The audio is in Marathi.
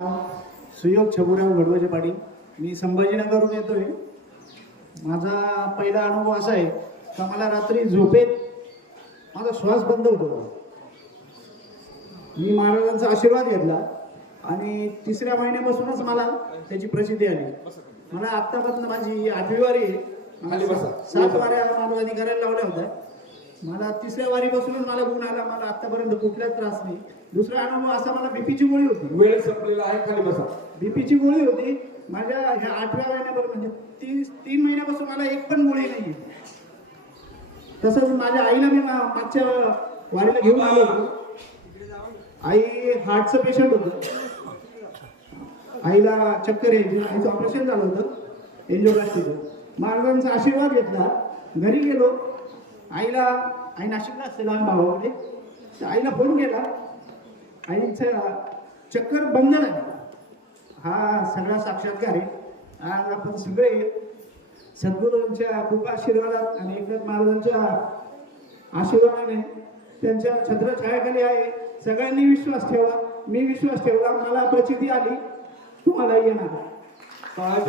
सुयोग छबुराव घडवचे पाटील. मी संभाजीनगरहून येतोय. माझा पहिला अनुभव असा आहे का मला रात्री झोपेत माझा श्वास बंद होतो. मी महाराजांचा आशीर्वाद घेतला आणि तिसऱ्या महिन्यापासूनच मला त्याची प्रसिद्धी आली. मला आत्तापर्यंत माझी 8वी वारी आहे. 7 वाऱ्या महाराजांनी करायला लावल्या होत्या. मला तिसऱ्या वारीपासूनच मला गुण आला. मला आतापर्यंत कुठलाच त्रास नाही. दुसरा अनुभव असा, मला बीपीची गोळी होती. वेळ संपलेला आहे, खाली बसा. बीपीची गोळी होती माझ्या ह्या 8व्या महिन्यापर्यंत, म्हणजे 3 महिन्यापासून मला एक पण गोळी नाही. तसंच माझ्या आईला मी मागच्या वारीला घेऊन आलो होतो. आई हार्टचं पेशंट होतं. आईला चक्कर यायची. आईचं ऑपरेशन झालं होतं एंजिओप्लास्टीचं. महाराजांचा आशीर्वाद घेतला. घरी गेलो. आई नाशिकला असते लहान भावामध्ये. तर आईला फोन केला. आईचं चक्कर बंद झाली. हा सगळा साक्षात्कार आहे. आज आपण सगळे सद्गुरूंच्या खूप आशीर्वादात आणि एकनाथ महाराजांच्या आशीर्वादाने त्यांच्या छत्रछायाखाली आहे. सगळ्यांनी विश्वास ठेवा. मी विश्वास ठेवला. मला प्रचिती आली. तुम्हाला येणार. काय